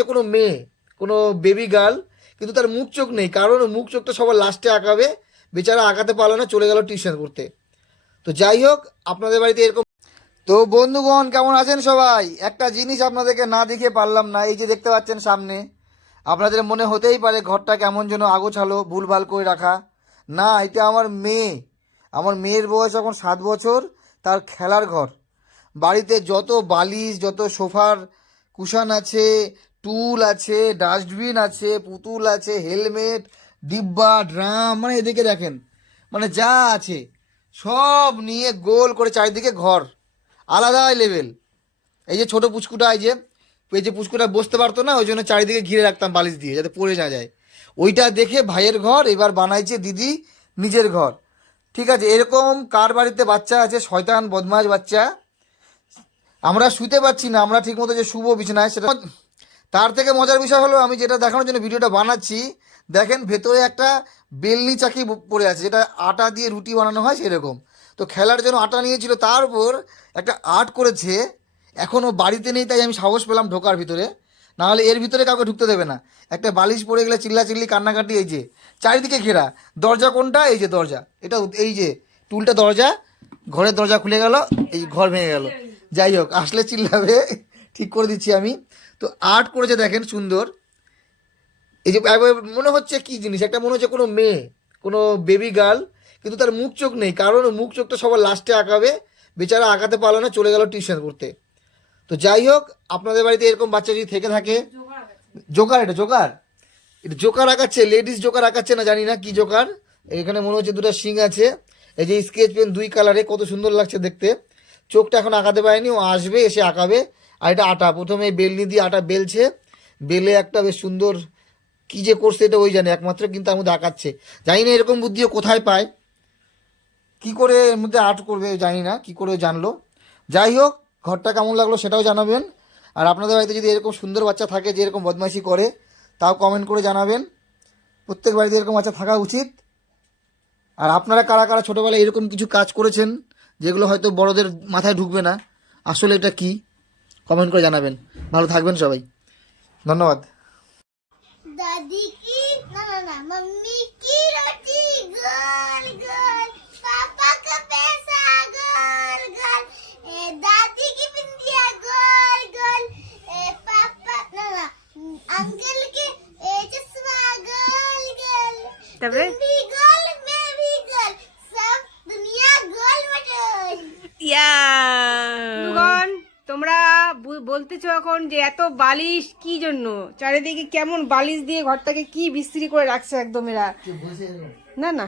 হচ্ছে কোনো মেয়ে, কোনো বেবি গার্ল কিন্তু তার মুখ চোখ নেই। কারণ মুখ চোখটা সবার লাস্টে আঁকাবে। বেচারা আঁকাতে পারল না, চলে গেল টিউশন করতে। তো যাই হোক, আপনাদের বাড়িতে এরকম তো বন্ধুগণ, কেমন আছেন সবাই? একটা জিনিস আপনাদেরকে না দেখিয়ে পারলাম না, এই যে দেখতে পাচ্ছেন সামনে। আপনাদের মনে হতেই পারে ঘরটা কেমন যেন আগোছালো, ভুলভাল করে রাখা। না, এটা আমার মেয়ে। আমার মেয়ের বয়স এখন সাত বছর, তার খেলার ঘর। বাড়িতে যত বালিশ, যত সোফার কুশান আছে টুল আছে, ডাস্টবিন আছে, পুতুল আছে, হেলমেট, ডিব্বা, ড্রাম মানে এদিকে দেখেন। মানে যা আছে, সব নিয়ে গোল করে চারিদিকে ঘর। আলাদাই লেভেল এই যে ছোট পুচকুটা, এই যে এই যে পুচকুটা বসতে পারতো না, ওই জন্য চারিদিকে ঘিরে রাখতাম বালিশ দিয়ে, যাতে পড়ে না যায়। ওইটা দেখে ভাইয়ের ঘর, এবার বানাইছে দিদি নিজের ঘর। ঠিক আছে, এরকম কার বাড়িতে বাচ্চা আছে? শয়তান বদমাশ বাচ্চা। আমরা শুতে পারছি না, আমরা ঠিকমতো যে শুভ বিছানায়, সেটা তার থেকে মজার বিষয় হলো, আমি যেটা দেখানোর জন্য ভিডিওটা বানাচ্ছি, দেখেন ভেতরে একটা বেলনি চাকি পড়ে আছে, যেটা আটা দিয়ে রুটি বানানো হয় সেরকম। তো খেলার জন্য আটা নিয়েছিল, তার উপর একটা আর্ট করেছে এখনও বাড়িতে নেই, তাই আমি সাহস পেলাম ঢোকার ভিতরে। নাহলে এর ভিতরে কাউকে ঢুকতে দেবে না। একটা বালিশ পড়ে গেলে চিল্লা চিল্লি কান্নাকাটি, এই যে, চারিদিকে ঘেরা। দরজা কোনটা? এই যে দরজা। এটা এই যে, টুলটা দরজা, ঘরের দরজা খুলে গেল, এই ঘর ভেঙে গেল। যাই হোক, আসলে চিল্লাবে। ঠিক করে দিচ্ছি আমি। তো আর্ট করেছে দেখেন সুন্দর। এই যে মনে হচ্ছে কি জিনিস? একটা মনে হচ্ছে কোনো মেয়ে, কোনো বেবি গার্ল কিন্তু তার মুখ চোখ নেই। কারণ মুখ চোখটা সবার লাস্টে আঁকাবে। বেচারা আঁকাতে পারল না, চলে গেল টিউশন করতে। তো যাই হোক, আপনাদের বাড়িতে এরকম বাচ্চা যদি থেকে থাকে জোকার এটা জোকার এটা জোকার আঁকাচ্ছে লেডিস জোকার আঁকাচ্ছে না, জানি না কি জোকার এখানে মনে হচ্ছে দুটো শিং আছে। এই যে স্কেচ পেন দুই কালারে কত সুন্দর লাগছে দেখতে। চোখটা এখন আঁকাতে পারেনি, ও আসবে, এসে আঁকাবে। আর এটা আটা। প্রথমে বেলনি দিয়ে আটা বেলছে। বেলে একটা বেশ সুন্দর কি যে করছে এটা ওই জানে, একমাত্র কিন্তু তার মধ্যে আঁকাচ্ছে। জানি না এরকম বুদ্ধিও কোথায় পায়। কি করে এর মধ্যে আর্ট করবে জানি না, কি করে জানলো। যাই হোক, ঘরটা কেমন লাগল সেটাও জানাবেন। আর আপনাদের বাড়িতে যদি এরকম সুন্দর বাচ্চা থাকে যে এরকম বদমাইশি করে, তাও কমেন্ট করে জানাবেন। প্রত্যেক বাড়িতে এরকম বাচ্চা থাকা উচিত। আর আপনারা কারা কারা ছোটোবেলায় এরকম কিছু কাজ করেছেন, যেগুলো হয়তো বড়দের মাথায় ঢুকবে না, আসলে এটা কি? কমেন্ট করে জানাবেন। ভালো থাকবেন সবাই। ধন্যবাদ। দাদি এ দাদি এ তবে? ইয়া। বলতেছো এখন যে এত বালিশ কি জন্য? চারিদিকে কেমন বালিশ দিয়ে ঘরটাকে কি বিস্তৃতি করে রাখছে একদম এরা? না না।